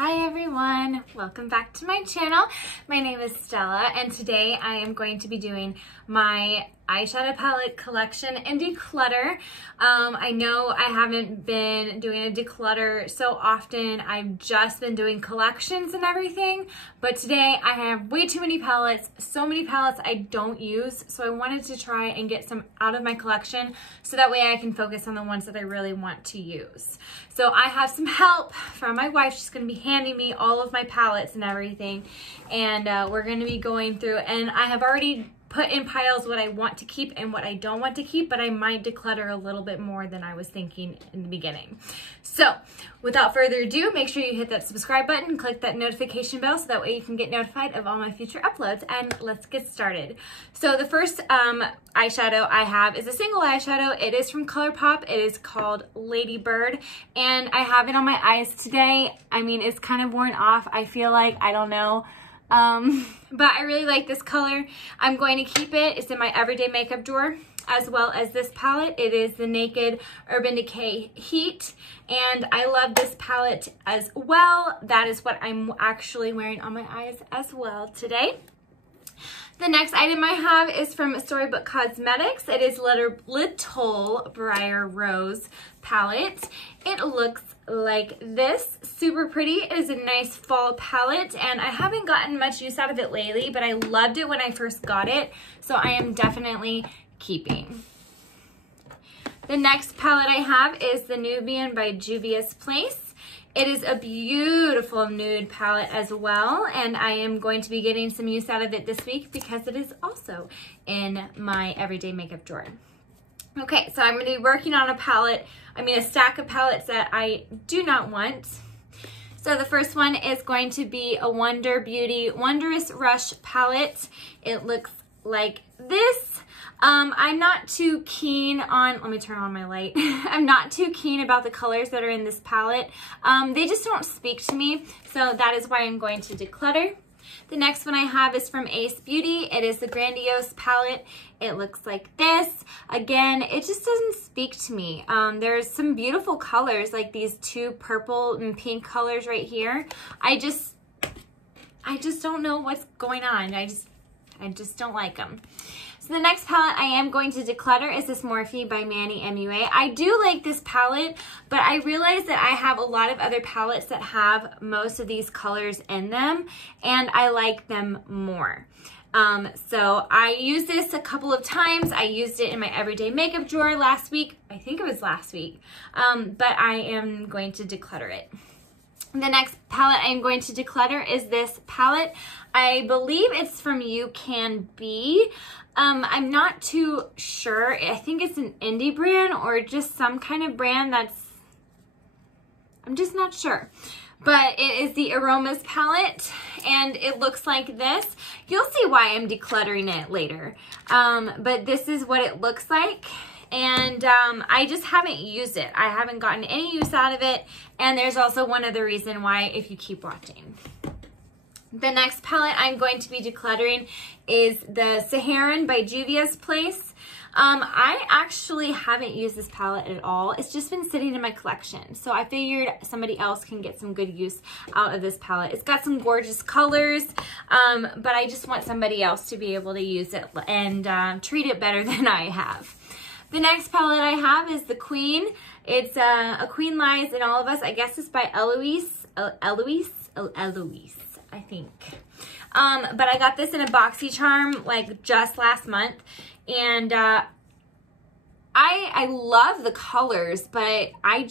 Hi everyone, welcome back to my channel. My name is Stella and today I am going to be doing my eyeshadow palette collection and declutter. I know I haven't been doing a declutter so often. I've just been doing collections and everything, but today I have way too many palettes, so many palettes I don't use, so I wanted to try and get some out of my collection so that way I can focus on the ones that I really want to use. So I have some help from my wife. She's going to be handing me all of my palettes and everything, and we're going to be going through, and I have already put in piles what I want to keep and what I don't want to keep, but I might declutter a little bit more than I was thinking in the beginning. So without further ado, make sure you hit that subscribe button, click that notification bell so that way you can get notified of all my future uploads, and let's get started. So the first eyeshadow I have is a single eyeshadow. It is from ColourPop. It is called Lady Bird, and I have it on my eyes today. I mean, it's kind of worn off, I feel like, I don't know. But I really like this color. I'm going to keep it. It's in my everyday makeup drawer, as well as this palette. It is the Naked Urban Decay Heat, and I love this palette as well. That is what I'm actually wearing on my eyes as well today. The next item I have is from Storybook Cosmetics. It is Little Briar Rose palette. It looks like this. Super pretty. It is a nice fall palette, and I haven't gotten much use out of it lately, but I loved it when I first got it, so I am definitely keeping. The next palette I have is the Nubian by Juvia's Place. It is a beautiful nude palette as well, and I am going to be getting some use out of it this week because it is also in my everyday makeup drawer. Okay, so I'm going to be working on a stack of palettes that I do not want. So the first one is going to be a Wonder Beauty Wondrous Rush palette. It looks like this. I'm not too keen on, let me turn on my light. I'm not too keen about the colors that are in this palette. They just don't speak to me, so that is why I'm going to declutter. The next one I have is from Ace Beauty. It is the Grandiose palette. It looks like this. Again, it just doesn't speak to me. There's some beautiful colors, like these two purple and pink colors right here. I just don't know what's going on. I just don't like them. So the next palette I am going to declutter is this Morphe by Manny MUA. I do like this palette, but I realize that I have a lot of other palettes that have most of these colors in them, and I like them more. So I used this a couple of times. I used it in my everyday makeup drawer last week. I think it was last week, but I am going to declutter it. The next palette I'm going to declutter is this palette. I believe it's from You Can Be. I'm not too sure. I think it's an indie brand or just some kind of brand I'm just not sure. But it is the Aromas palette, and it looks like this. You'll see why I'm decluttering it later. But this is what it looks like. And I just haven't used it. I haven't gotten any use out of it. And there's also one other reason why, if you keep watching. The next palette I'm going to be decluttering is the Saharan by Juvia's Place. I actually haven't used this palette at all. It's just been sitting in my collection. So I figured somebody else can get some good use out of this palette. It's got some gorgeous colors, but I just want somebody else to be able to use it and treat it better than I have. The next palette I have is the Queen. It's A Queen Lies in All of Us. I guess it's by Eloise, I think. But I got this in a BoxyCharm like just last month, and I love the colors, but I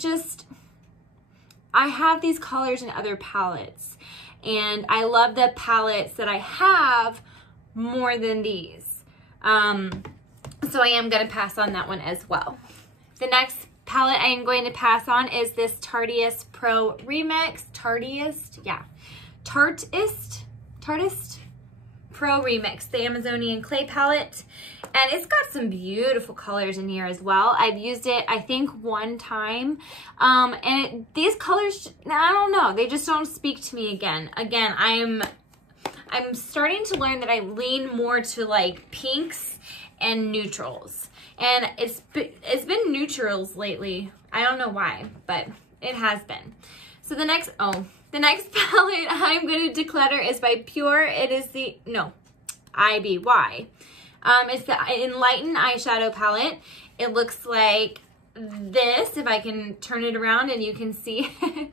have these colors in other palettes, and I love the palettes that I have more than these. So I am going to pass on that one as well. The next palette I am going to pass on is this Tarteist Pro Remix. Tarteist Pro Remix, the Amazonian Clay palette. And it's got some beautiful colors in here as well. I've used it, I think, one time. And these colors, I don't know, they just don't speak to me again. Again, I'm starting to learn that I lean more to like pinks and neutrals, and it's been neutrals lately. I don't know why, but it has been. So the next palette I'm going to declutter is by Pure. It is the, no, IBY. It's the Enlighten Eyeshadow Palette. It looks like this, if I can turn it around and you can see it.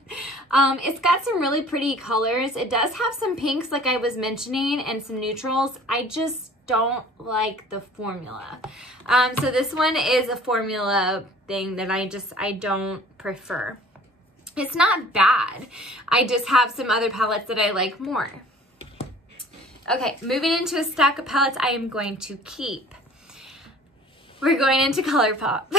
It's got some really pretty colors. It does have some pinks like I was mentioning and some neutrals. I just don't like the formula. So this one is a formula thing that I don't prefer. It's not bad. I just have some other palettes that I like more. Okay, moving into a stack of palettes I am going to keep. We're going into ColourPop.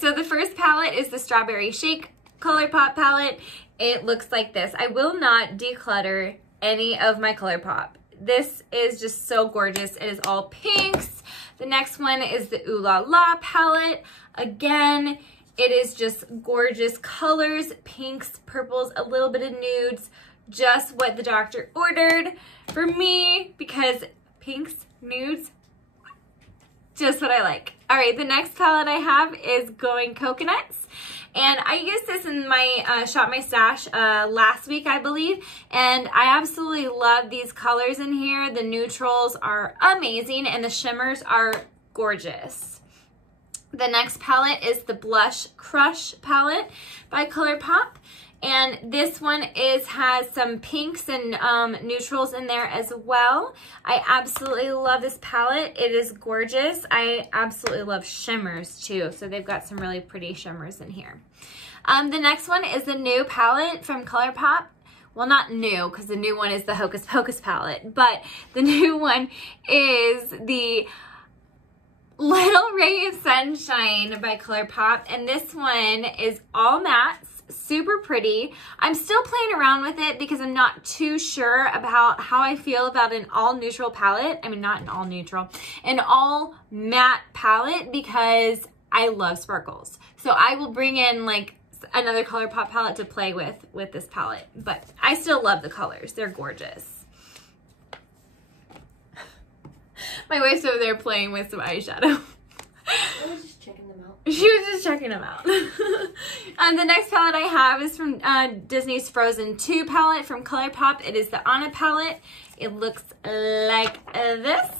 So the first palette is the Strawberry Shake ColourPop palette. It looks like this. I will not declutter any of my ColourPop. This is just so gorgeous. It is all pinks. The next one is the Ooh La La palette. Again, it is just gorgeous colors, pinks, purples, a little bit of nudes, just what the doctor ordered for me because pinks, nudes, just what I like. All right, the next palette I have is Going Coconuts. And I used this in my Shop My Stash last week, I believe. And I absolutely love these colors in here. The neutrals are amazing and the shimmers are gorgeous. The next palette is the Blush Crush palette by ColourPop. And this one has some pinks and neutrals in there as well. I absolutely love this palette. It is gorgeous. I absolutely love shimmers too. So they've got some really pretty shimmers in here. The next one is the new palette from ColourPop. Well, not new, because the new one is the Hocus Pocus palette. But the new one is the Little Ray of Sunshine by ColourPop. And this one is all mattes. Super pretty. I'm still playing around with it because I'm not too sure about how I feel about an all neutral palette. I mean, not an all neutral, an all matte palette because I love sparkles. So I will bring in like another ColourPop palette to play with this palette, but I still love the colors. They're gorgeous. My wife's over there playing with some eyeshadow. I was just checking them out. She was just checking them out. The next palette I have is from Disney's Frozen 2 palette from ColourPop. It is the Anna palette. It looks like this.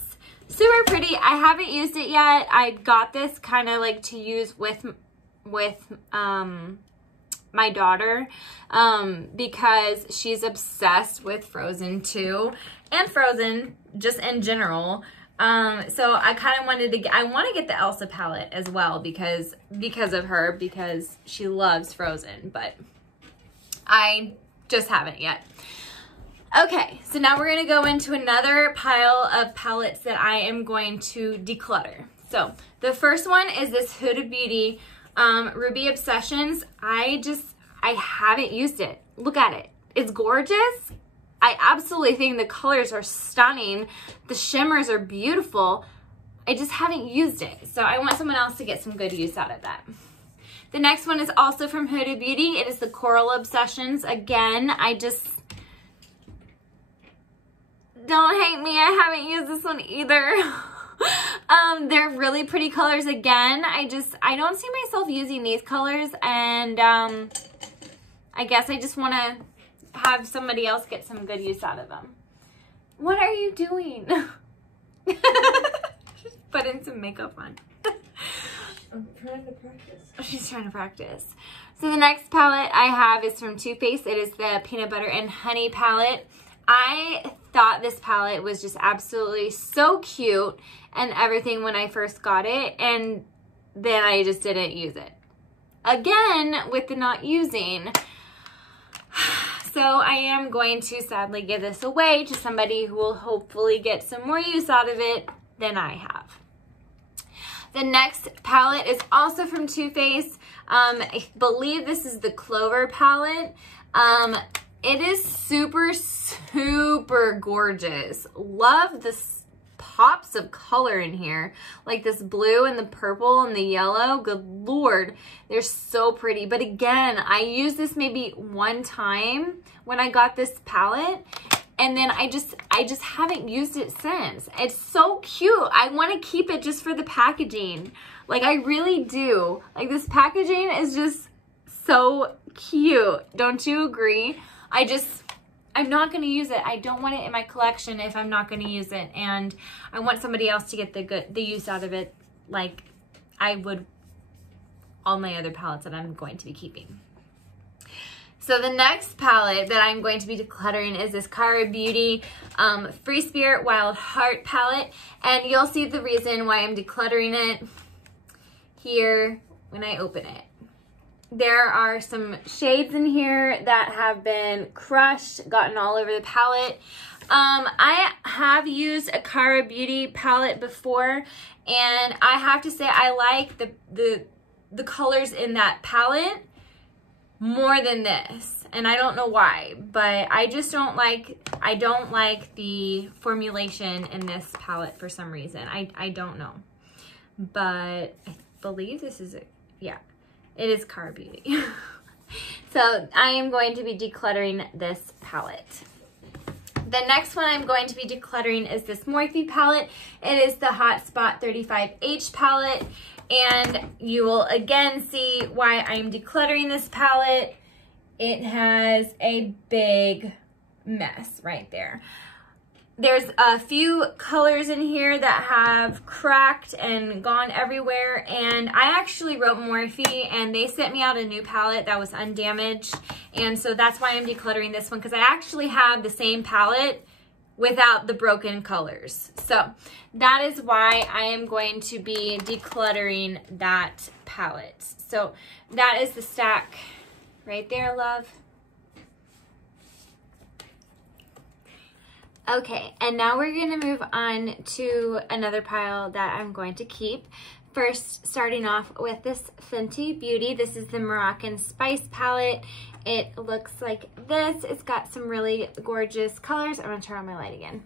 Super pretty. I haven't used it yet. I got this kind of like to use with my daughter because she's obsessed with Frozen 2 and Frozen just in general. So I kind of wanted to I want to get the Elsa palette as well because of her, because she loves Frozen, but I just haven't yet. Okay, so now we're going to go into another pile of palettes that I am going to declutter. So the first one is this Huda Beauty Ruby Obsessions. I haven't used it. Look at it. It's gorgeous. I absolutely think the colors are stunning. The shimmers are beautiful. I just haven't used it. So I want someone else to get some good use out of that. The next one is also from Huda Beauty. It is the Coral Obsessions. Again, don't hate me, I haven't used this one either. They're really pretty colors again. I don't see myself using these colors, and I guess I just want to have somebody else get some good use out of them. What are you doing? She's putting some makeup on. I'm trying to practice. She's trying to practice. So the next palette I have is from Too Faced. It is the Peanut Butter and Honey palette. I thought this palette was just absolutely so cute and everything when I first got it, and then I just didn't use it. Again, with the not using. So I am going to sadly give this away to somebody who will hopefully get some more use out of it than I have. The next palette is also from Too Faced. I believe this is the Clover palette. It is super, super gorgeous. Love the pops of color in here. Like this blue and the purple and the yellow. Good Lord, they're so pretty. But again, I used this maybe one time when I got this palette, and then I just haven't used it since. It's so cute. I want to keep it just for the packaging. Like, I really do. Like, this packaging is just so cute. Don't you agree? I'm not going to use it. I don't want it in my collection if I'm not going to use it. And I want somebody else to get the use out of it like I would all my other palettes that I'm going to be keeping. So the next palette that I'm going to be decluttering is this Cara Beauty Free Spirit Wild Heart palette. And you'll see the reason why I'm decluttering it here when I open it. There are some shades in here that have been crushed, gotten all over the palette. I have used a Cara Beauty palette before, and I have to say I like the colors in that palette more than this. And I don't know why, but I just don't like the formulation in this palette for some reason. I don't know. But I believe this is yeah. It is Cara Beauty. So I am going to be decluttering this palette. The next one I'm going to be decluttering is this Morphe palette. It is the Hot Spot 35H palette. And you will again see why I'm decluttering this palette. It has a big mess right there. There's a few colors in here that have cracked and gone everywhere, and I actually wrote Morphe and they sent me out a new palette that was undamaged, and so that's why I'm decluttering this one, because I actually have the same palette without the broken colors. So that is why I am going to be decluttering that palette. So that is the stack right there, love. Okay, and now we're gonna move on to another pile that I'm going to keep. First, starting off with this Fenty Beauty. This is the Moroccan Spice palette. It looks like this. It's got some really gorgeous colors. I'm gonna turn on my light again.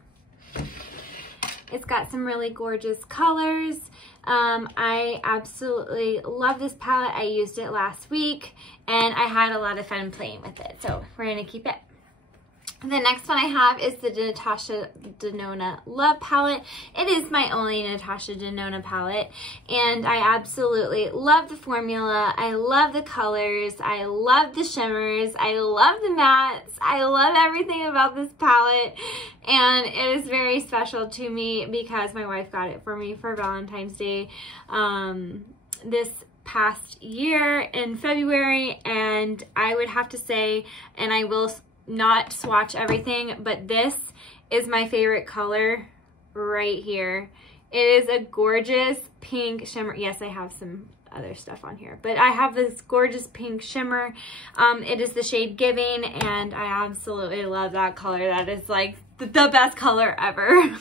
It's got some really gorgeous colors. I absolutely love this palette. I used it last week and I had a lot of fun playing with it. So we're gonna keep it. The next one I have is the Natasha Denona Love palette. It is my only Natasha Denona palette, and I absolutely love the formula. I love the colors. I love the shimmers. I love the mattes. I love everything about this palette, and it is very special to me because my wife got it for me for Valentine's Day this past year in February, and I would have to say, and I will not swatch everything, but this is my favorite color right here. It is a gorgeous pink shimmer. Yes, I have some other stuff on here, but I have this gorgeous pink shimmer. It is the shade Giving, and I absolutely love that color. That is like the best color ever.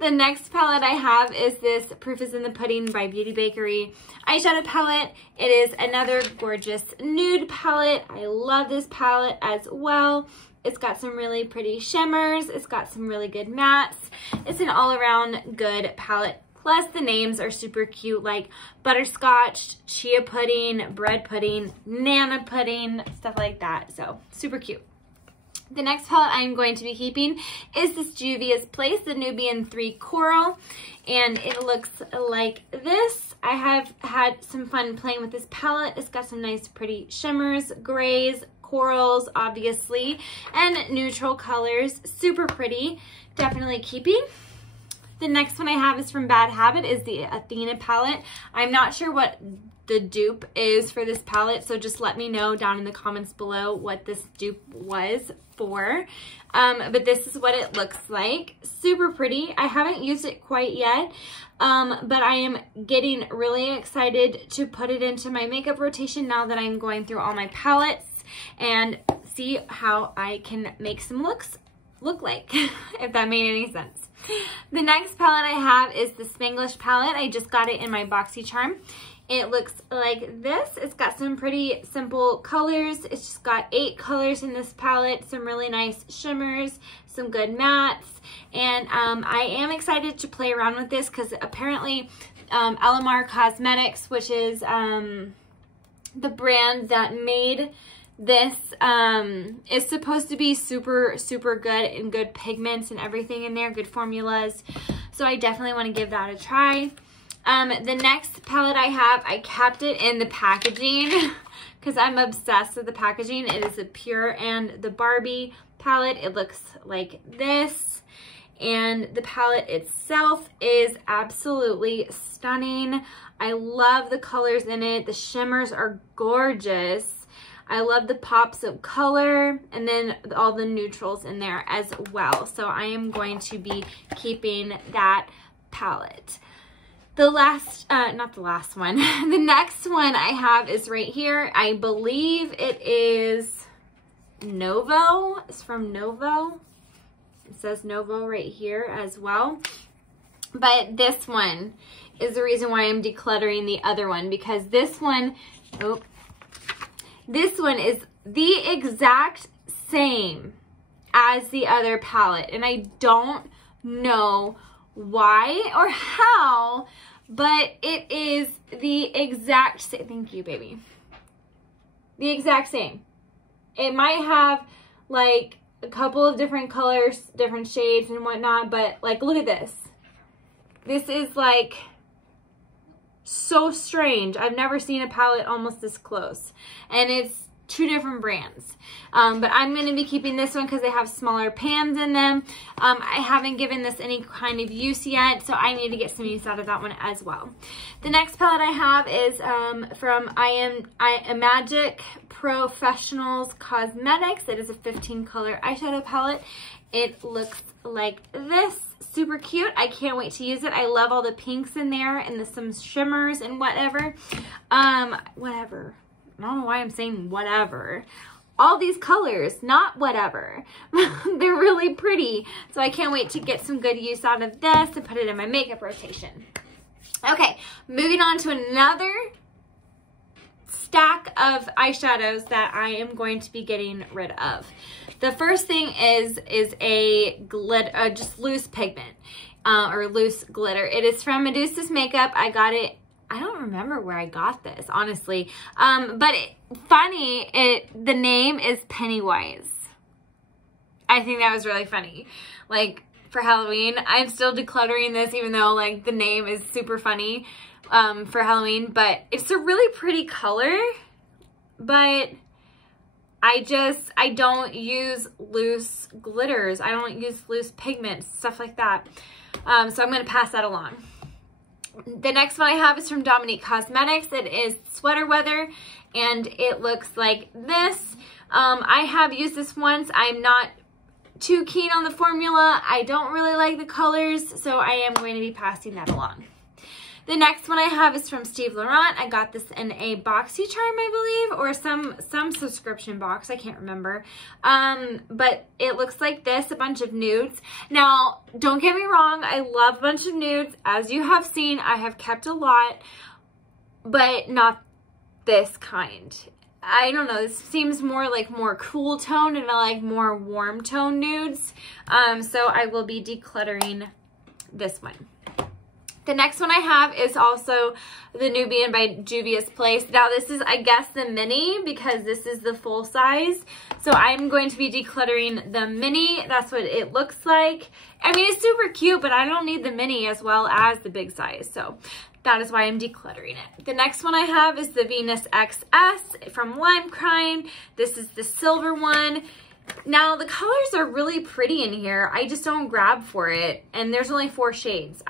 The next palette I have is this Proof is in the Pudding by Beauty Bakery eyeshadow palette. It is another gorgeous nude palette. I love this palette as well. It's got some really pretty shimmers. It's got some really good mattes. It's an all-around good palette. Plus the names are super cute, like butterscotch, chia pudding, bread pudding, nana pudding, stuff like that. So super cute. The next palette I'm going to be keeping is this Juvia's Place, the Nubian 3 Coral, and it looks like this. I have had some fun playing with this palette. It's got some nice pretty shimmers, grays, corals, obviously, and neutral colors. Super pretty. Definitely keeping. The next one I have is from Bad Habit, is the Athena palette. I'm not sure what the dupe is for this palette, so just let me know down in the comments below what this dupe was for. But this is what it looks like. Super pretty. I haven't used it quite yet, but I am getting really excited to put it into my makeup rotation now that I'm going through all my palettes and see how I can make some looks look like, if that made any sense. The next palette I have is the Spanglish palette. I just got it in my BoxyCharm. It looks like this. It's got some pretty simple colors. It's just got 8 colors in this palette, some really nice shimmers, some good mattes, and I am excited to play around with this because apparently LMR Cosmetics, which is the brand that made this, is supposed to be super good and good pigments and everything in there, good formulas. So I definitely want to give that a try. The next palette I have, I kept it in the packaging because I'm obsessed with the packaging. It is a Pure and the Barbie palette. It looks like this. And the palette itself is absolutely stunning. I love the colors in it. The shimmers are gorgeous. I love the pops of color, and then all the neutrals in there as well. So I am going to be keeping that palette. The last, not the last one, the next one I have is right here. I believe it is Novo. It's from Novo. It says Novo right here as well. But this one is the reason why I'm decluttering the other one, because this one, this one is the exact same as the other palette. And I don't know why or how, but it is the exact same. Thank you, baby. The exact same. It might have like a couple of different colors, different shades and whatnot, but like, look at this. This is like so strange. I've never seen a palette almost this close, and it's two different brands. But I'm going to be keeping this one because they have smaller pans in them. I haven't given this any kind of use yet, so I need to get some use out of that one as well. The next palette I have is from Magic Professionals Cosmetics. It is a 15 color eyeshadow palette. It looks like this. Super cute. I can't wait to use it. I love all the pinks in there and some shimmers and whatever. Whatever. I don't know why I'm saying whatever. All these colors, not whatever. They're really pretty. So I can't wait to get some good use out of this and put it in my makeup rotation. Okay, moving on to another stack of eyeshadows that I am going to be getting rid of. The first thing is a glitter, just loose pigment or loose glitter. It is from Medusa's Makeup. I got it. I don't remember where I got this, honestly. But the name is Pennywise. I think that was really funny. Like, for Halloween, I'm still decluttering this, even though, like, the name is super funny for Halloween. But it's a really pretty color. But I don't use loose glitters. I don't use loose pigments, stuff like that. So I'm going to pass that along. The next one I have is from Dominique Cosmetics. It is Sweater Weather, and it looks like this. I have used this once. I'm not too keen on the formula. I don't really like the colors, so I am going to be passing that along. The next one I have is from Steve Laurent. I got this in a Boxy Charm, I believe, or some subscription box. I can't remember. But it looks like this, a bunch of nudes. Now, don't get me wrong. I love a bunch of nudes. As you have seen, I have kept a lot, but not this kind. I don't know. This seems more cool tone, and I like more warm tone nudes. So I will be decluttering this one. The next one I have is also the Nubian by Juvia's Place. Now this is, I guess, the mini, because this is the full size. So I'm going to be decluttering the mini. That's what it looks like. I mean, it's super cute, but I don't need the mini as well as the big size. So that is why I'm decluttering it. The next one I have is the Venus XS from Lime Crime. This is the silver one. Now, the colors are really pretty in here. I just don't grab for it. And there's only 4 shades.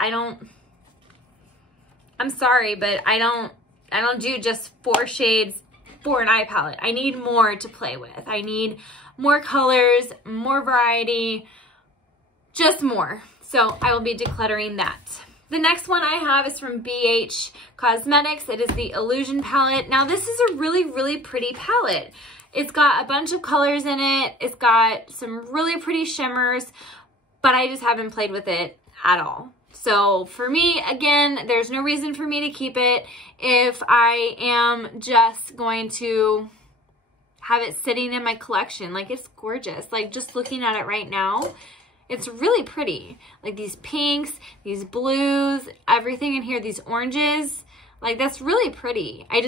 I'm sorry, but I don't do just 4 shades for an eye palette. I need more to play with. I need more colors, more variety, just more. So I will be decluttering that. The next one I have is from BH Cosmetics. It is the Illusion palette. Now this is a really, really pretty palette. It's got a bunch of colors in it. It's got some really pretty shimmers, but I just haven't played with it at all. So for me, again, there's no reason for me to keep it if I am just going to have it sitting in my collection. Like, it's gorgeous. Like, just looking at it right now, it's really pretty. Like, these pinks, these blues, everything in here, these oranges. Like, that's really pretty. I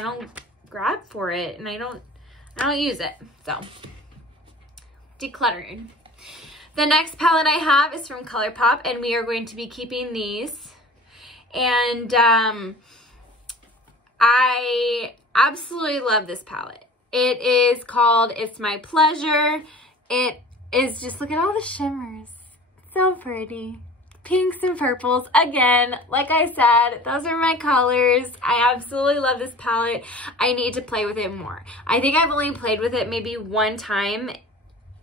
don't grab for it, and I don't use it. So, decluttering. The next palette I have is from ColourPop, and we are going to be keeping these. And I absolutely love this palette. It is called It's My Pleasure. It is just, look at all the shimmers. So pretty. Pinks and purples. Again, like I said, those are my colors. I absolutely love this palette. I need to play with it more. I think I've only played with it maybe one time,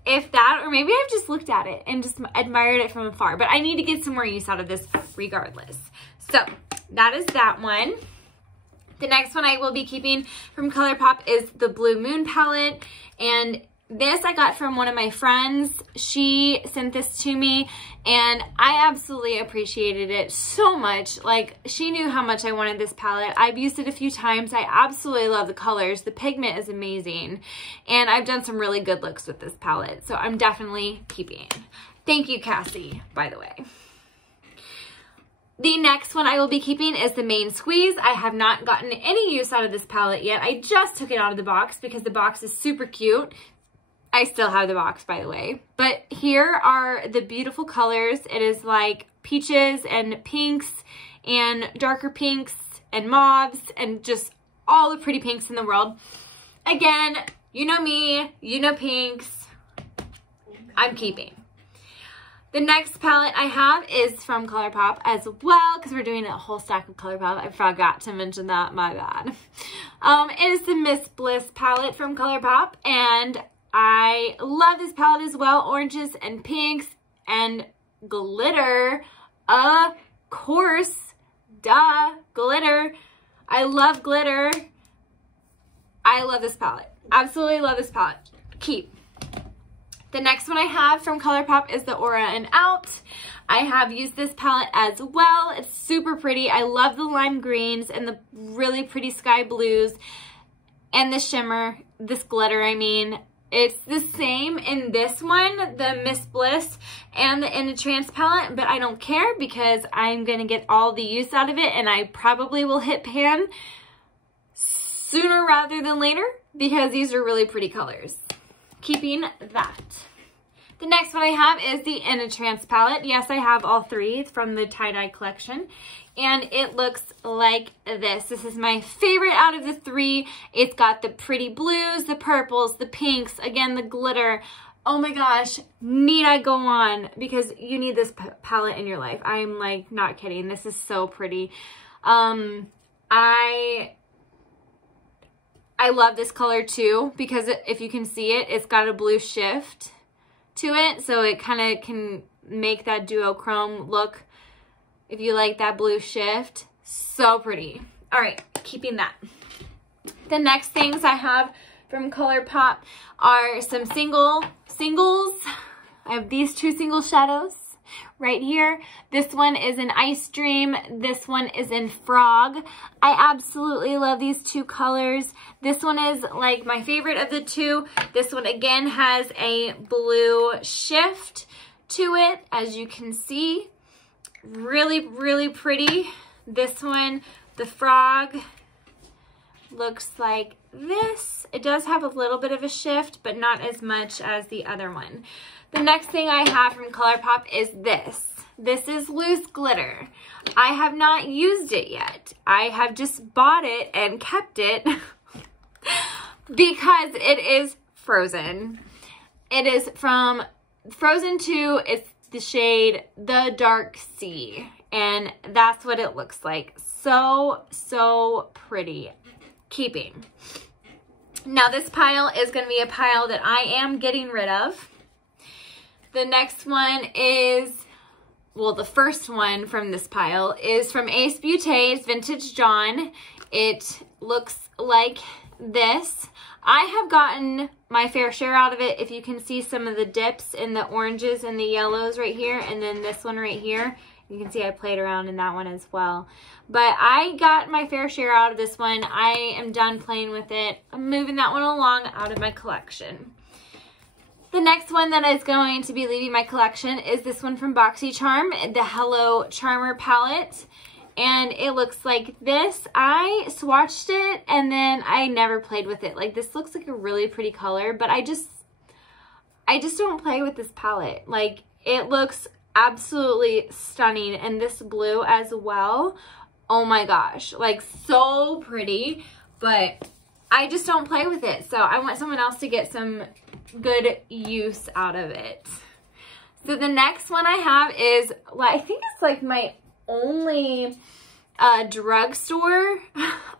if that, or maybe I've just looked at it and just admired it from afar. But I need to get some more use out of this regardless. So that is that one. The next one I will be keeping from ColourPop is the Blue Moon palette. And this I got from one of my friends. She sent this to me and I absolutely appreciated it so much. Like, she knew how much I wanted this palette. I've used it a few times. I absolutely love the colors. The pigment is amazing. And I've done some really good looks with this palette. So I'm definitely keeping it. Thank you, Cassie, by the way. The next one I will be keeping is the Main Squeeze. I have not gotten any use out of this palette yet. I just took it out of the box because the box is super cute. I still have the box, by the way. But here are the beautiful colors. It is like peaches and pinks and darker pinks and mauves and just all the pretty pinks in the world. Again, you know me, you know pinks. I'm keeping. The next palette I have is from ColourPop as well, because we're doing a whole stack of ColourPop. I forgot to mention that, my bad. It is the Miss Bliss palette from ColourPop, and I love this palette as well. Oranges and pinks and glitter. Of course, duh, glitter. I love glitter. I love this palette. Absolutely love this palette. Keep. The next one I have from ColourPop is the Aura and Out. I have used this palette as well. It's super pretty. I love the lime greens and the really pretty sky blues and the shimmer, this glitter, I mean. It's the same in this one, the Miss Bliss and the In a Trance palette, but I don't care because I'm going to get all the use out of it, and I probably will hit pan sooner rather than later because these are really pretty colors. Keeping that. The next one I have is the In a Trance palette. Yes, I have all three from the tie-dye collection. And it looks like this. This is my favorite out of the three. It's got the pretty blues, the purples, the pinks, again, the glitter. Oh my gosh, need I go on? Because you need this palette in your life. I'm like not kidding. This is so pretty. I love this color too because if you can see it, it's got a blue shift to it. So it kind of can make that duochrome look if you like that blue shift. So pretty. All right, keeping that. The next things I have from ColourPop are some singles. I have these two single shadows right here. This one is in Ice Dream. This one is in Frog. I absolutely love these two colors. This one is like my favorite of the two. This one again has a blue shift to it, as you can see. Really, really pretty. This one, the Frog, looks like this. It does have a little bit of a shift, but not as much as the other one. The next thing I have from ColourPop is this. This is loose glitter. I have not used it yet. I have just bought it and kept it because it is frozen. It is from Frozen 2. It's the shade The Dark Sea, and that's what it looks like. So, so pretty. Keeping. Now this pile is going to be a pile that I am getting rid of. The next one is, well, the first one from this pile is from Ace Beauté's Vintage John. It looks like this. I have gotten my fair share out of it. If you can see some of the dips in the oranges and the yellows right here, and then this one right here. You can see I played around in that one as well. But I got my fair share out of this one. I am done playing with it. I'm moving that one along out of my collection. The next one that is going to be leaving my collection is this one from BoxyCharm, the Hello Charmer palette. And it looks like this. I swatched it and then I never played with it. Like, this looks like a really pretty color, but I just don't play with this palette. Like, it looks absolutely stunning. And this blue as well. oh my gosh, like so pretty, but I just don't play with it. So I want someone else to get some good use out of it. So the next one I have is, I think it's like my only drugstore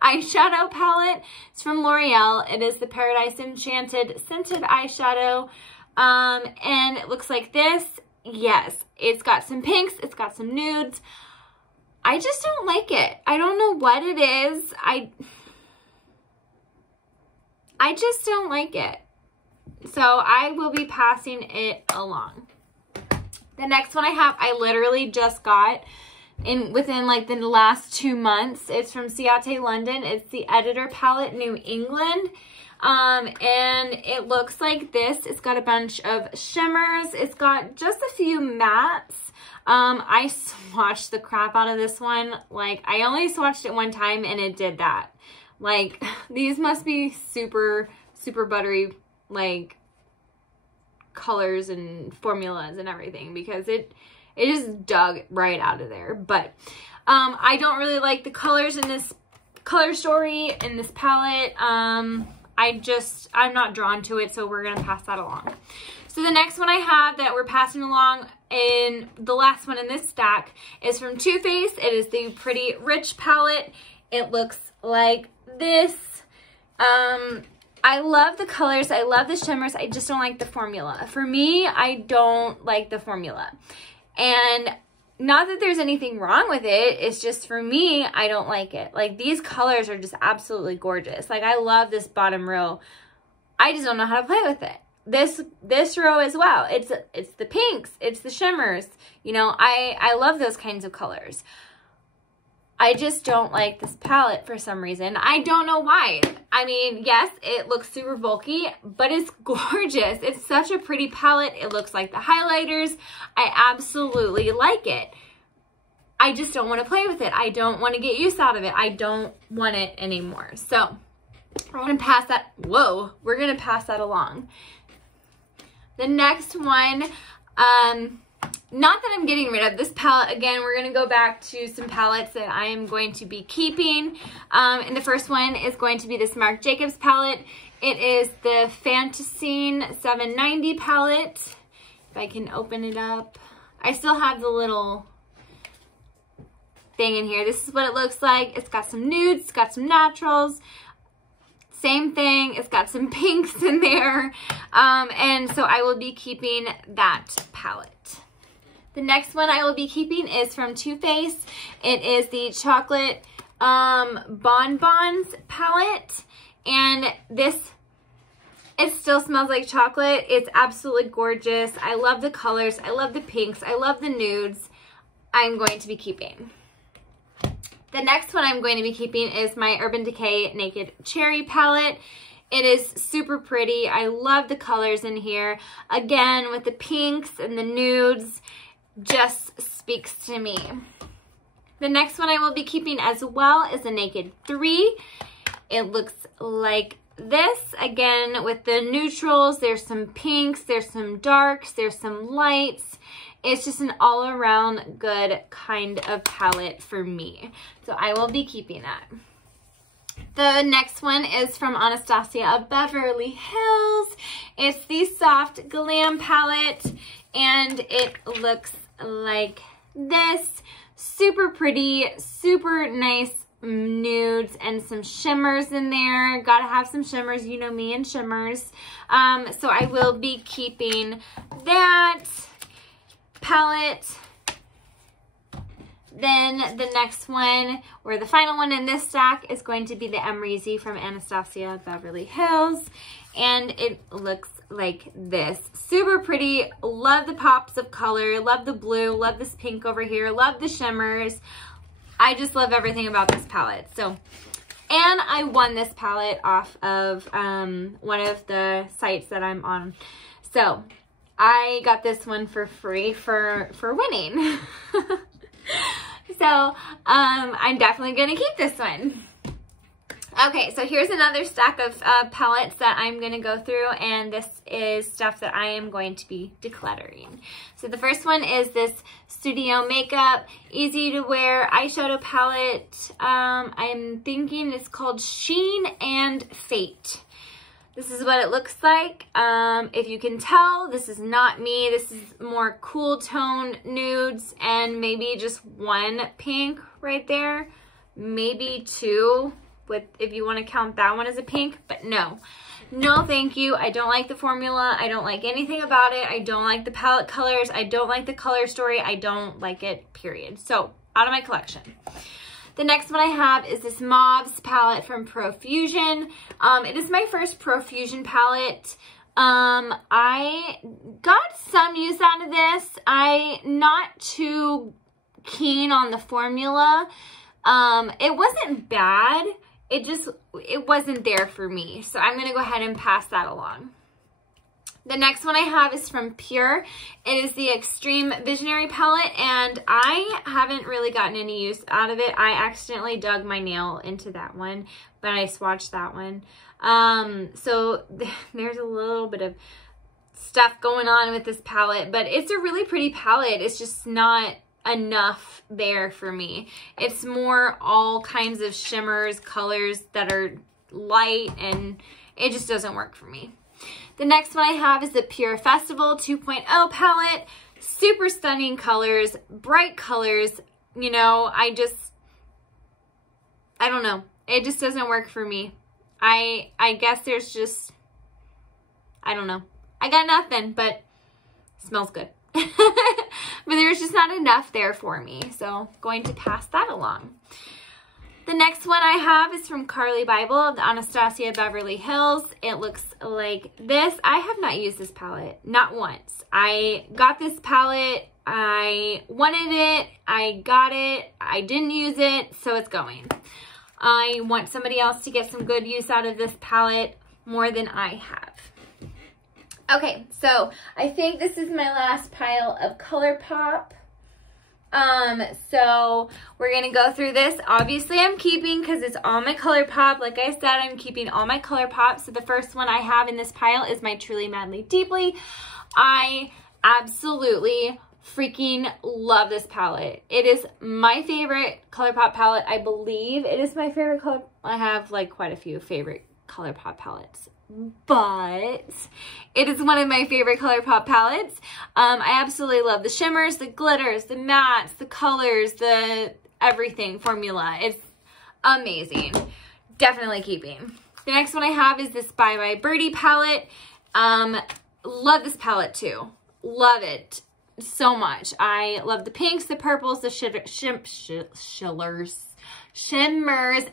eyeshadow palette. It's from L'Oreal. It is the Paradise Enchanted Scented Eyeshadow. And it looks like this. Yes, it's got some pinks. It's got some nudes. I just don't like it. I don't know what it is. I just don't like it. So I will be passing it along. The next one I have, I literally just got within like the last 2 months. It's from Ciate London. It's the Editor Palette New England. And it looks like this. It's got a bunch of shimmers. It's got just a few mattes. I swatched the crap out of this one. Like, I only swatched it one time and it did that. Like, these must be super, super buttery, like, colors and formulas and everything, because it just dug right out of there. But I don't really like the colors in this color story in this palette. I'm not drawn to it, so we're gonna pass that along. So the next one I have that we're passing along, and the last one in this stack, is from Too Faced. It is the Pretty Rich palette. It looks like this. I love the colors. I love the shimmers. I just don't like the formula. For me, I don't like the formula. And not that there's anything wrong with it. It's just, for me, I don't like it. Like, these colors are just absolutely gorgeous. Like, I love this bottom row. I just don't know how to play with it. This row as well. It's the pinks. It's the shimmers. You know, I love those kinds of colors. I just don't like this palette for some reason. I don't know why. I mean, yes, it looks super bulky, but it's gorgeous. It's such a pretty palette. It looks like the highlighters. I absolutely like it. I just don't want to play with it. I don't want to get use out of it. I don't want it anymore. So we're going to pass that. Whoa, we're going to pass that along. The next one, not that I'm getting rid of this palette. Again, we're going to go back to some palettes that I am going to be keeping. And the first one is going to be this Marc Jacobs palette. It is the Fantasine 790 palette. If I can open it up. I still have the little thing in here. This is what it looks like. It's got some nudes. It's got some naturals. Same thing. It's got some pinks in there. And so I will be keeping that palette. The next one I will be keeping is from Too Faced. It is the Chocolate Bonbons palette. And it still smells like chocolate. It's absolutely gorgeous. I love the colors. I love the pinks. I love the nudes. I'm going to be keeping. The next one I'm going to be keeping is my Urban Decay Naked Cherry palette. It is super pretty. I love the colors in here. Again, with the pinks and the nudes, just speaks to me. The next one I will be keeping as well is the Naked 3. It looks like this. Again, with the neutrals, there's some pinks, there's some darks, there's some lights. It's just an all-around good kind of palette for me. So I will be keeping that. The next one is from Anastasia of Beverly Hills. It's the Soft Glam palette, and it looks like this. Super pretty, super nice nudes and some shimmers in there. Gotta have some shimmers, you know me and shimmers. So I will be keeping that palette. Then the next one, or the final one in this stack, is going to be the Emreezy from Anastasia Beverly Hills. And it looks like this. Super pretty. Love the pops of color. Love the blue. Love this pink over here. Love the shimmers. I just love everything about this palette. So, and I won this palette off of one of the sites that I'm on. So I got this one for free for winning. So I'm definitely gonna keep this one. Okay, so here's another stack of palettes that I'm going to go through, and this is stuff that I am going to be decluttering. So the first one is this Studio Makeup Easy to Wear eyeshadow palette. I'm thinking it's called Sheen and Fate. This is what it looks like. If you can tell, this is not me. This is more cool toned nudes and maybe just one pink right there. Maybe two, if you want to count that one as a pink, but no. No, thank you. I don't like the formula. I don't like anything about it. I don't like the palette colors. I don't like the color story. I don't like it, period. So, out of my collection. The next one I have is this Mauves palette from Profusion. It is my first Profusion palette. I got some use out of this. I'm not too keen on the formula. It wasn't bad. It wasn't there for me. So I'm going to go ahead and pass that along. The next one I have is from Pure. It is the Extreme Visionary palette, and I haven't really gotten any use out of it. I accidentally dug my nail into that one, but I swatched that one. So there's a little bit of stuff going on with this palette, but it's a really pretty palette. It's just not enough there for me. It's more all kinds of shimmers, colors that are light, and it just doesn't work for me. The next one I have is the Pure Festival 2.0 palette. Super stunning colors, bright colors. You know, I don't know. It just doesn't work for me. I guess there's just, I don't know. I got nothing, but it smells good. But there's just not enough there for me. So going to pass that along. The next one I have is from Carly Bible of the Anastasia Beverly Hills. It looks like this. I have not used this palette, not once. I got this palette, I wanted it, I got it, I didn't use it, so it's going. I want somebody else to get some good use out of this palette more than I have. Okay, so I think this is my last pile of ColourPop. So we're going to go through this. Obviously I'm keeping, because it's all my ColourPop. Like I said, I'm keeping all my ColourPop. So the first one I have in this pile is my Truly Madly Deeply. I absolutely freaking love this palette. It is my favorite ColourPop palette. I believe it is my favorite color. I have like quite a few favorite ColourPop palettes, but it is one of my favorite ColourPop palettes. I absolutely love the shimmers, the glitters, the mattes, the colors, the everything formula. It's amazing. Definitely keeping. The next one I have is this Bye Bye Birdie palette. Love this palette too. Love it so much. I love the pinks, the purples, the shimmers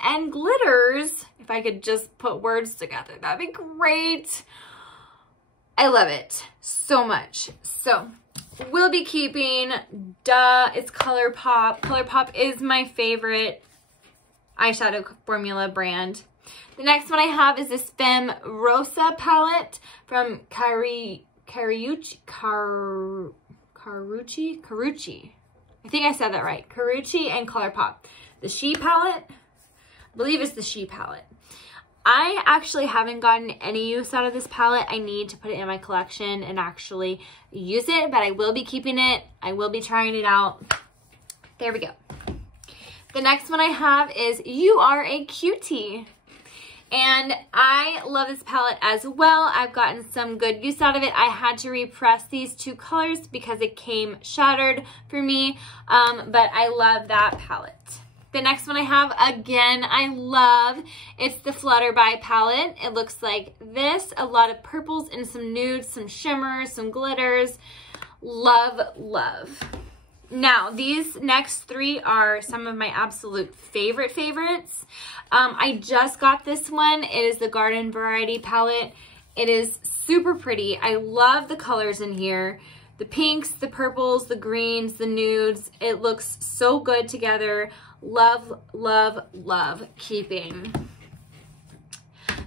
and glitters. If I could just put words together, that'd be great. I love it so much. So we'll be keeping, duh, it's ColourPop. ColourPop is my favorite eyeshadow formula brand. The next one I have is this Femme Rosa palette from Carucci. I think I said that right. Carucci and ColourPop. The She palette, I believe it's the She palette. I actually haven't gotten any use out of this palette. I need to put it in my collection and actually use it, but I will be keeping it. I will be trying it out. There we go. The next one I have is You Are a Cutie. And I love this palette as well. I've gotten some good use out of it. I had to repress these two colors because it came shattered for me, but I love that palette. The next one I have, again, I love, it's the Flutterby palette. It looks like this, a lot of purples and some nudes, some shimmers, some glitters. Love, love. Now, these next three are some of my absolute favorites. I just got this one. It is the Garden Variety palette. It is super pretty. I love the colors in here. The pinks, the purples, the greens, the nudes. It looks so good together. Love, love, love keeping.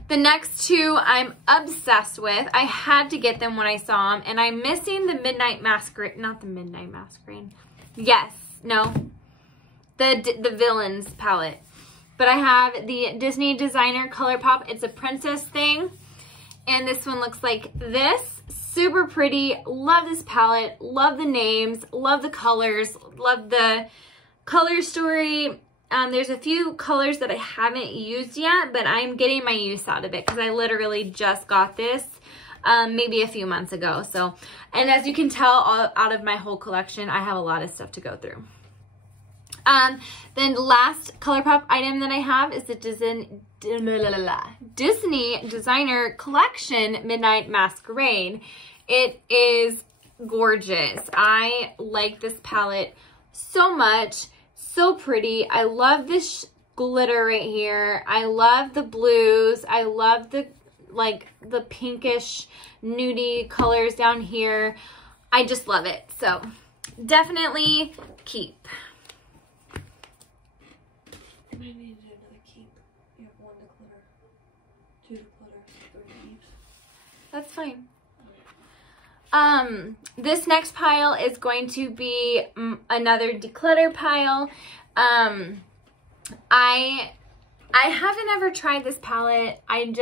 The next two I'm obsessed with. I had to get them when I saw them, and I'm missing the Midnight Masquerade. Not the Midnight Masquerade. Yes, no. The Villains palette. But I have the Disney Designer ColourPop. It's a princess thing. And this one looks like this. Super pretty. Love this palette. Love the names. Love the colors. Love the color story. There's a few colors that I haven't used yet, but I'm getting my use out of it because I literally just got this maybe a few months ago. So, and as you can tell, out of my whole collection, I have a lot of stuff to go through. Then the last ColourPop item that I have is the Disney Designer Collection Midnight Masquerade. It is gorgeous. I like this palette so much. So pretty. I love this glitter right here. I love the blues. I love the the pinkish nudie colors down here. I just love it. So definitely keep. You might need to do another keep. You have 1 declutter, 2 declutter, 3 keeps. That's fine. This next pile is going to be another declutter pile. I haven't ever tried this palette. I'm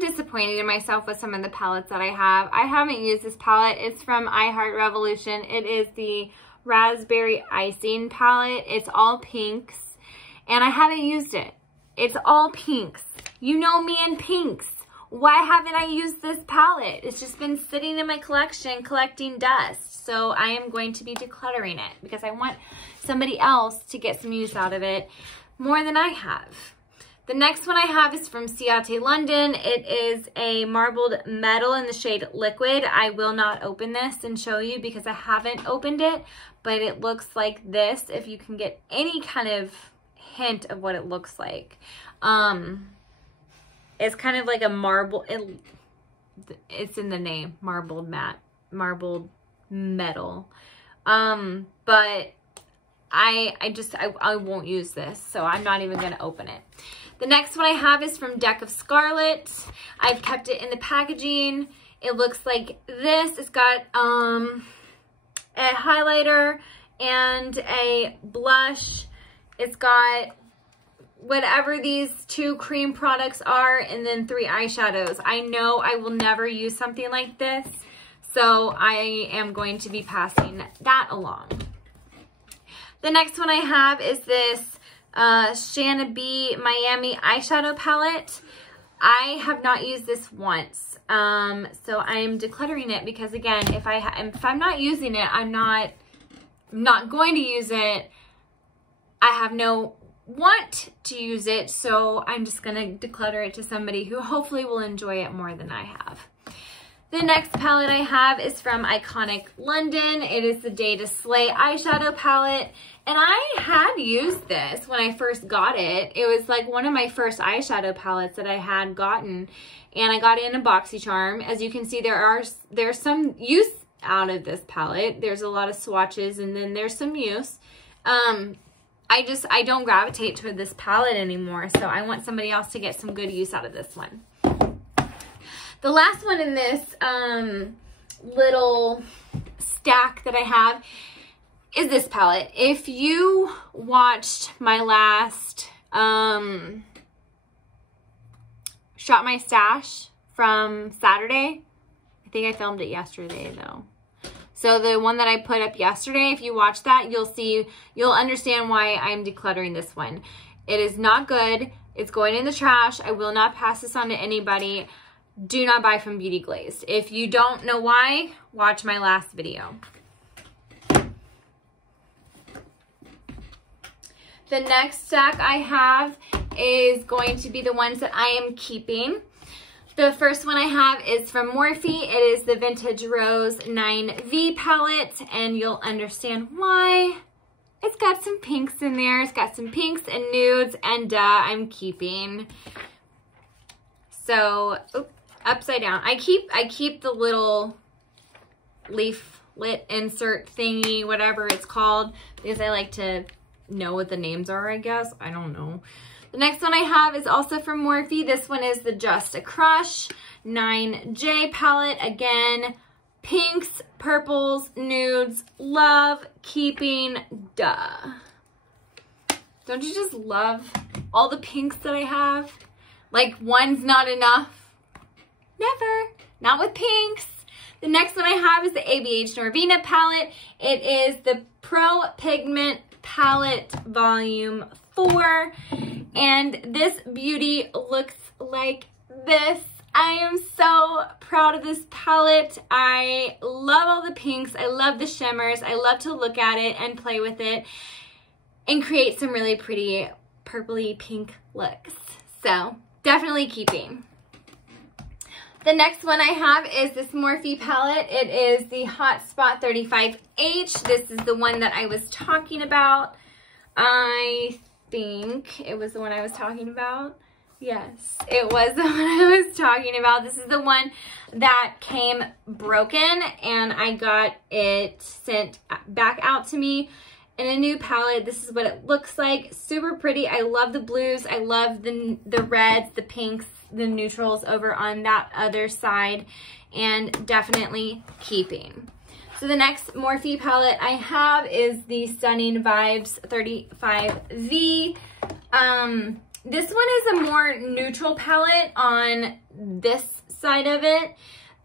disappointed in myself with some of the palettes that I have. I haven't used this palette. It's from I Heart Revolution. It is the Raspberry Icing palette. It's all pinks, and I haven't used it. It's all pinks. You know me and pinks. Why haven't I used this palette? It's just been sitting in my collection collecting dust. So I am going to be decluttering it because I want somebody else to get some use out of it more than I have. The next one I have is from Ciate London. It is a marbled metal in the shade Liquid. I will not open this and show you because I haven't opened it, but it looks like this if you can get any kind of hint of what it looks like. It's kind of like a marble, it's in the name, marbled metal. But I won't use this, so I'm not even gonna open it. The next one I have is from Deck of Scarlet. I've kept it in the packaging. It looks like this. It's got a highlighter and a blush. It's got whatever these 2 cream products are, and then 3 eyeshadows. I know I will never use something like this, so I am going to be passing that along. The next one I have is this Shanna B Miami eyeshadow palette. I have not used this once, so I am decluttering it because, again, if I'm not using it, I'm not going to use it. I have no want to use it, so I'm just gonna declutter it to somebody who hopefully will enjoy it more than I have. The next palette I have is from Iconic London. It is the Day to Slay eyeshadow palette, and I had used this when I first got it. It was like one of my first eyeshadow palettes that I had gotten, and I got it in a BoxyCharm. As you can see, there's some use out of this palette. There's a lot of swatches, and then there's some use. I don't gravitate to this palette anymore, so I want somebody else to get some good use out of this one. The last one in this little stack that I have is this palette. If you watched my last Shop My Stash from Saturday, I think I filmed it yesterday though. So the one that I put up yesterday, if you watch that, you'll understand why I'm decluttering this one. It is not good. It's going in the trash. I will not pass this on to anybody. Do not buy from Beauty Glazed. If you don't know why, watch my last video. The next stack I have is going to be the ones that I am keeping. The first one I have is from Morphe. It is the Vintage Rose 9V palette, and you'll understand why. It's got some pinks in there. It's got some pinks and nudes, and I'm keeping. So, oops, upside down. I keep the little leaflet insert thingy, whatever it's called, because I like to know what the names are, I guess. I don't know. The next one I have is also from Morphe. This one is the Just a Crush 9J palette. Again, pinks, purples, nudes, love keeping, duh. Don't you just love all the pinks that I have? Like one's not enough? Never, not with pinks. The next one I have is the ABH Norvina palette. It is the Pro Pigment Palette Volume 4. And this beauty looks like this. I am so proud of this palette. I love all the pinks. I love the shimmers. I love to look at it and play with it and create some really pretty purpley pink looks. So definitely keeping. The next one I have is this Morphe palette. It is the Hot Spot 35H. This is the one that I was talking about. I think it was the one I was talking about. Yes, it was the one I was talking about. This is the one that came broken and I got it sent back out to me in a new palette. This is what it looks like. Super pretty. I love the blues. I love the reds, the pinks, the neutrals over on that other side, and definitely keeping. So the next Morphe palette I have is the Stunning Vibes 35V. This one is a more neutral palette on this side of it.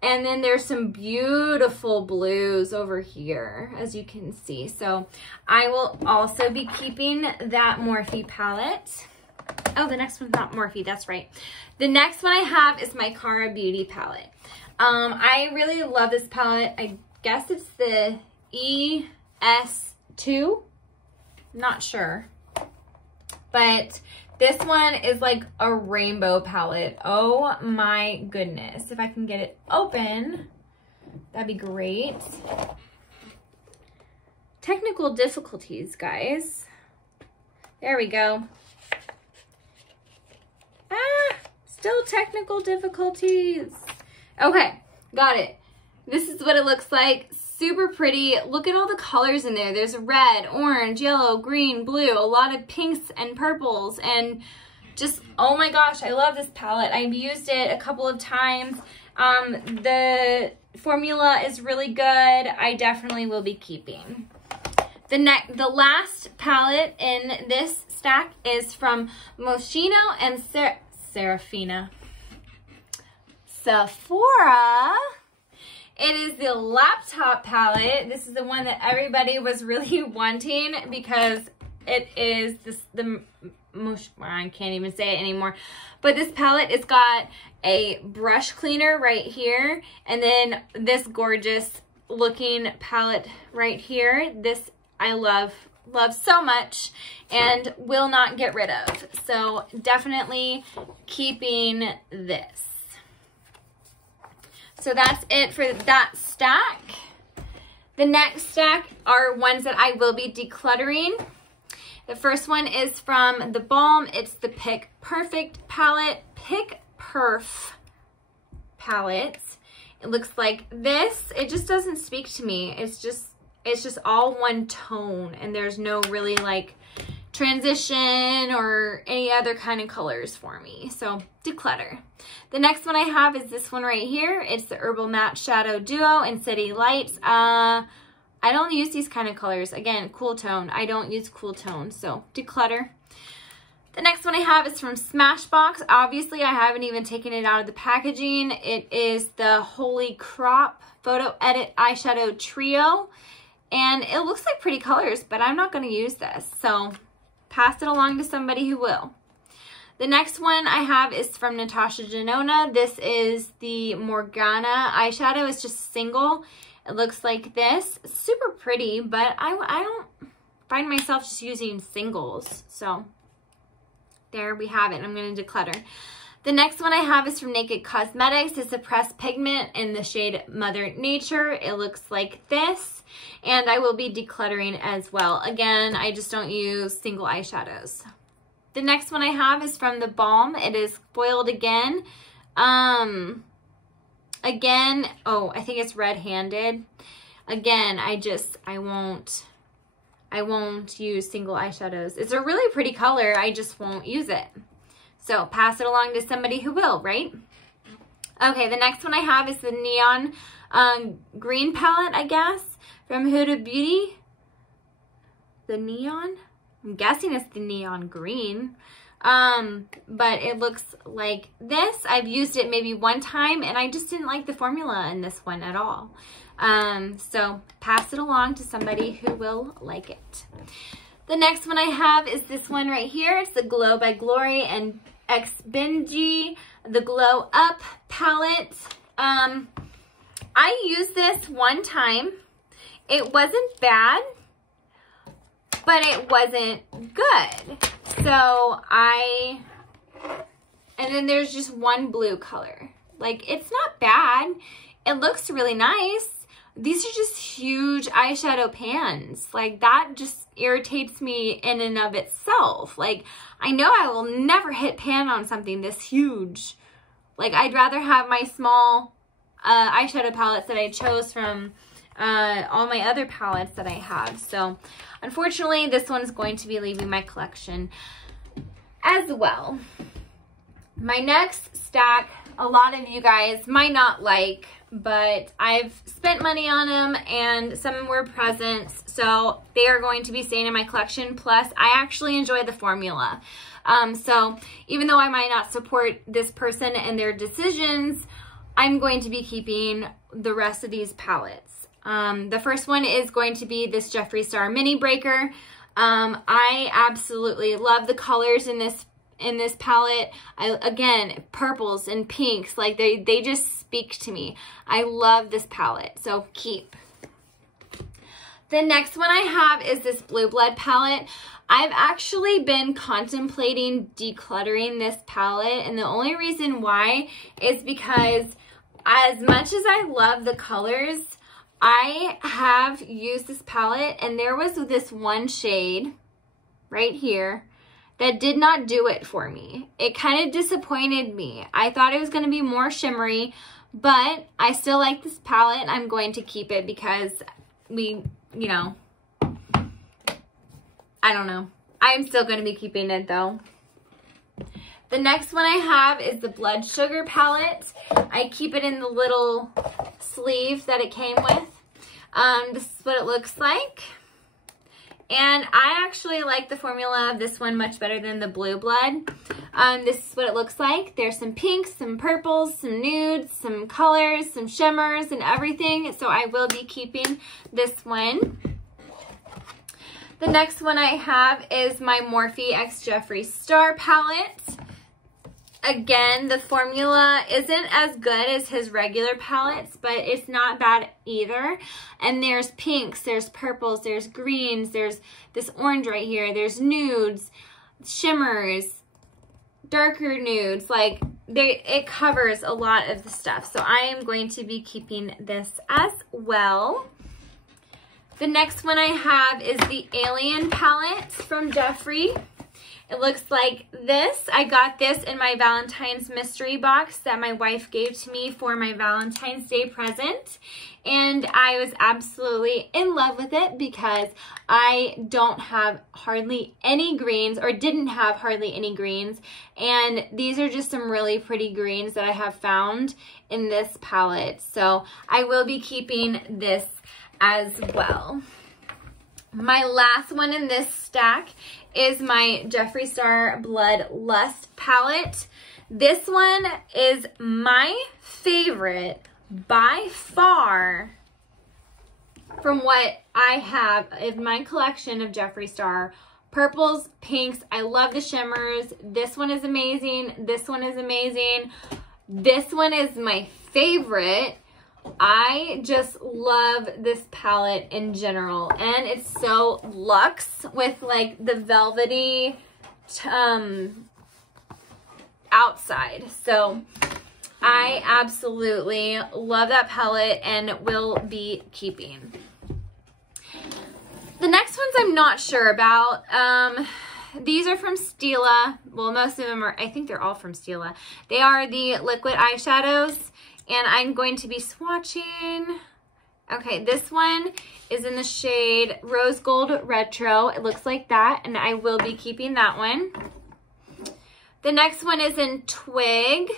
And then there's some beautiful blues over here, as you can see. So I will also be keeping that Morphe palette. Oh, the next one's not Morphe, that's right. The next one I have is my Cara Beauty palette. I really love this palette. I guess it's the ES2, not sure. But this one is like a rainbow palette. Oh my goodness. If I can get it open, that'd be great. Technical difficulties, guys. There we go. Still technical difficulties. Okay, got it. This is what it looks like. Super pretty. Look at all the colors in there. There's red, orange, yellow, green, blue, a lot of pinks and purples, and just, oh my gosh, I love this palette. I've used it a couple of times. The formula is really good. I definitely will be keeping. The last palette in this stack is from Moschino and Serafina. Sephora. It is the laptop palette. This is the one that everybody was really wanting because it is I can't even say it anymore. But this palette, it's got a brush cleaner right here, and then this gorgeous looking palette right here. This I love so much and will not get rid of. So definitely keeping this. So that's it for that stack. The next stack are ones that I will be decluttering. The first one is from The Balm. It's the Pick Perfect palette. Pick Perf palette. It looks like this. It just doesn't speak to me. It's just all one tone, and there's no really like transition or any other kind of colors for me. So declutter. The next one I have is this one right here. It's the Herbal Matte Shadow Duo in City Lights. I don't use these kind of colors. Again, cool tone. I don't use cool tone, so declutter. The next one I have is from Smashbox. Obviously, I haven't even taken it out of the packaging. It is the Holy Crop Photo Edit Eyeshadow Trio. And it looks like pretty colors, but I'm not going to use this. So pass it along to somebody who will. The next one I have is from Natasha Denona. This is the Morgana eyeshadow. It's just single. It looks like this. It's super pretty, but I don't find myself just using singles. So there we have it. I'm going to declutter. The next one I have is from Naked Cosmetics. It's a pressed pigment in the shade Mother Nature. It looks like this. And I will be decluttering as well. Again, I just don't use single eyeshadows. The next one I have is from The Balm. It is Foiled Again. Again, oh, I think it's red-handed. Again, I won't use single eyeshadows. It's a really pretty color. I just won't use it. So pass it along to somebody who will, right? Okay, the next one I have is the Neon green palette, I guess, from Huda Beauty. The neon? I'm guessing it's the neon green. But it looks like this. I've used it maybe one time and I just didn't like the formula in this one at all. So pass it along to somebody who will like it. The next one I have is this one right here. It's the Glow by Glory and X Benji, the Glow Up palette. I used this one time. It wasn't bad, but it wasn't good. So and then there's just one blue color. Like, it's not bad. It looks really nice. These are just huge eyeshadow pans. Like, that just irritates me in and of itself. Like, I know I will never hit pan on something this huge. Like, I'd rather have my small eyeshadow palettes that I chose from all my other palettes that I have. So, unfortunately, this one's going to be leaving my collection as well. My next stack, a lot of you guys might not like, but I've spent money on them and some were presents, so they are going to be staying in my collection. Plus, I actually enjoy the formula. So even though I might not support this person and their decisions, I'm going to be keeping the rest of these palettes. The first one is going to be this Jeffree Star Mini Breaker. I absolutely love the colors in this palette. Again, purples and pinks, like they just speak to me. I love this palette, so keep. The next one I have is this Blue Blood palette. I've actually been contemplating decluttering this palette, and the only reason why is because as much as I love the colors, I have used this palette and there was this one shade right here that did not do it for me. It kind of disappointed me. I thought it was going to be more shimmery, but I still like this palette and I'm going to keep it because I don't know. I'm still going to be keeping it though. The next one I have is the Blood Sugar palette. I keep it in the little sleeve that it came with. This is what it looks like. And I actually like the formula of this one much better than the Blue Blood. This is what it looks like. There's some pinks, some purples, some nudes, some colors, some shimmers, and everything. So I will be keeping this one. The next one I have is my Morphe x Jeffree Star palette. Again, the formula isn't as good as his regular palettes, but it's not bad either. And there's pinks, there's purples, there's greens, there's this orange right here, there's nudes, shimmers, darker nudes. Like, it covers a lot of the stuff. So I am going to be keeping this as well. The next one I have is the Alien palette from Jeffree. It looks like this. I got this in my Valentine's mystery box that my wife gave to me for my Valentine's Day present. And I was absolutely in love with it because I don't have hardly any greens, or didn't have hardly any greens. And these are just some really pretty greens that I have found in this palette. So I will be keeping this as well. My last one in this stack is my Jeffree Star Blood Lust palette. This one is my favorite by far from what I have in my collection of Jeffree Star. Purples, pinks, I love the shimmers. This one is amazing. This one is amazing. This one is my favorite. I just love this palette in general, and it's so luxe with like the velvety outside. So I absolutely love that palette and will be keeping. The next ones I'm not sure about. These are from Stila. Well, most of them are, I think they're all from Stila. They are the liquid eyeshadows. And I'm going to be swatching. Okay, this one is in the shade Rose Gold Retro. It looks like that, and I will be keeping that one. The next one is in Twig.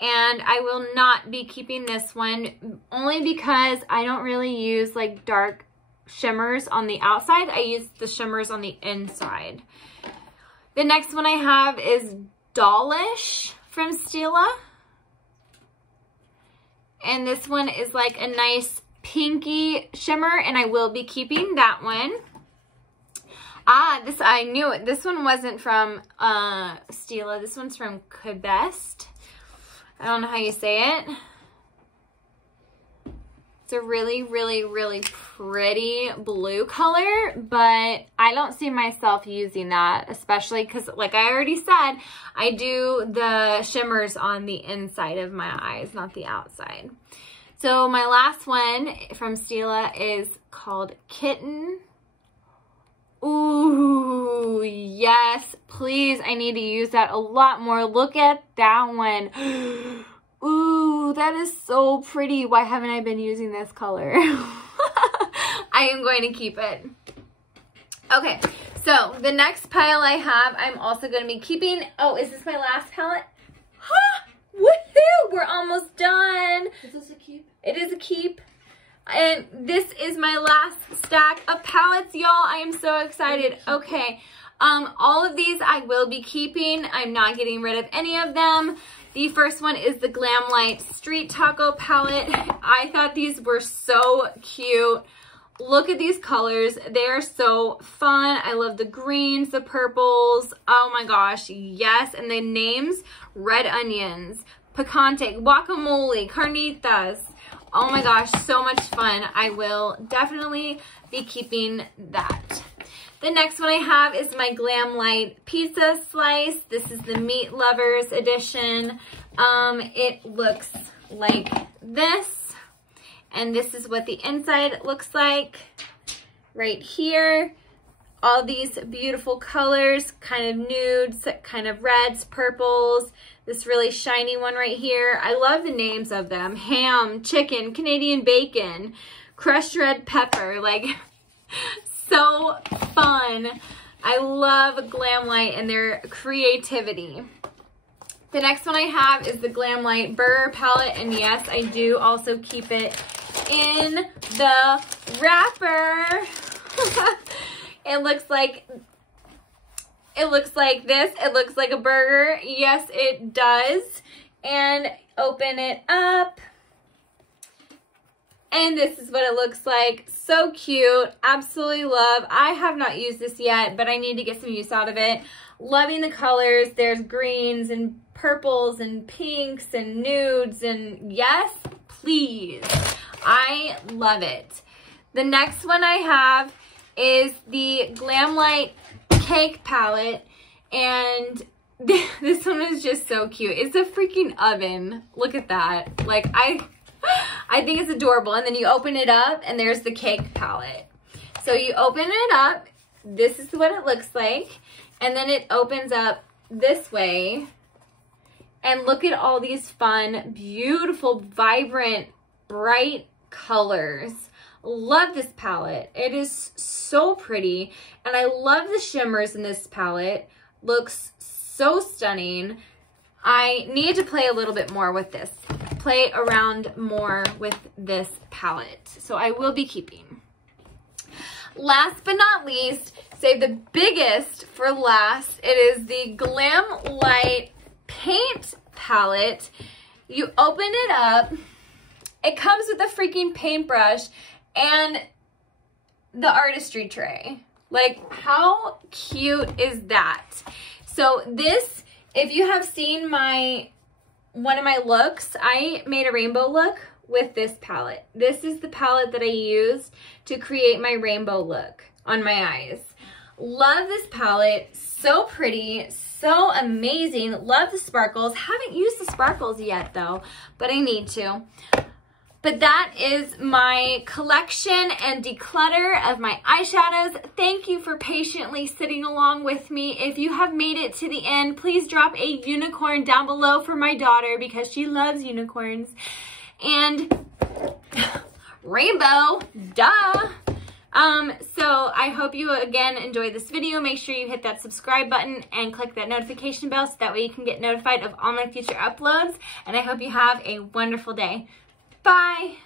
and I will not be keeping this one only because I don't really use like dark shimmers on the outside. I use the shimmers on the inside. The next one I have is Dollish from Stila. And this one is like a nice pinky shimmer, and I will be keeping that one. Ah, this, I knew it. This one wasn't from Stila. This one's from Quebest. I don't know how you say it. It's a really, really, really pretty blue color, but I don't see myself using that, especially because, like I already said, I do the shimmers on the inside of my eyes, not the outside. So my last one from Stila is called Kitten. Ooh, yes, please. I need to use that a lot more. Look at that one. Ooh, that is so pretty. Why haven't I been using this color? I am going to keep it. Okay, so the next pile I have, I'm also going to be keeping. Oh, is this my last palette? Huh! Woohoo! We're almost done. Is this a keep? It is a keep. And this is my last stack of palettes, y'all. I am so excited. Okay, all of these I will be keeping. I'm not getting rid of any of them. The first one is the Glamlight Street Taco palette. I thought these were so cute. Look at these colors. They are so fun. I love the greens, the purples. Oh my gosh, yes. And the names, red onions, picante, guacamole, carnitas. Oh my gosh, so much fun. I will definitely be keeping that. The next one I have is my Glamlight Pizza Slice. This is the Meat Lovers edition. It looks like this. And this is what the inside looks like right here. All these beautiful colors, kind of nudes, kind of reds, purples. This really shiny one right here. I love the names of them. Ham, chicken, Canadian bacon, crushed red pepper. Like, so fun. I love Glamlight and their creativity. The next one I have is the Glamlight Burger palette. And yes, I do also keep it in the wrapper. It looks like this. It looks like a burger. Yes, it does. And open it up. And this is what it looks like. So cute. Absolutely love. I have not used this yet, but I need to get some use out of it. Loving the colors. There's greens and purples and pinks and nudes. And yes, please. I love it. The next one I have is the Glamlight Cake palette, and this one is just so cute. It's a freaking oven. Look at that. Like, I think it's adorable. And then you open it up and there's the cake palette. So you open it up, this is what it looks like, and then it opens up this way, and look at all these fun, beautiful, vibrant, bright colors. Love this palette. It is so pretty, and I love the shimmers in this palette. Looks so stunning. I need to play a little bit more with this. Play around more with this palette. So I will be keeping. Last but not least, save the biggest for last. It is the Glamlight Paint palette. You open it up. It comes with a freaking paintbrush and the artistry tray. Like, how cute is that? So this, if you have seen one of my looks, I made a rainbow look with this palette. This is the palette that I used to create my rainbow look on my eyes. Love this palette. So pretty, so amazing. Love the sparkles. Haven't used the sparkles yet though, but I need to. But that is my collection and declutter of my eyeshadows. Thank you for patiently sitting along with me. If you have made it to the end, please drop a unicorn down below for my daughter because she loves unicorns. And rainbow, duh. So I hope you again enjoyed this video. Make sure you hit that subscribe button and click that notification bell so that way you can get notified of all my future uploads. And I hope you have a wonderful day. Bye!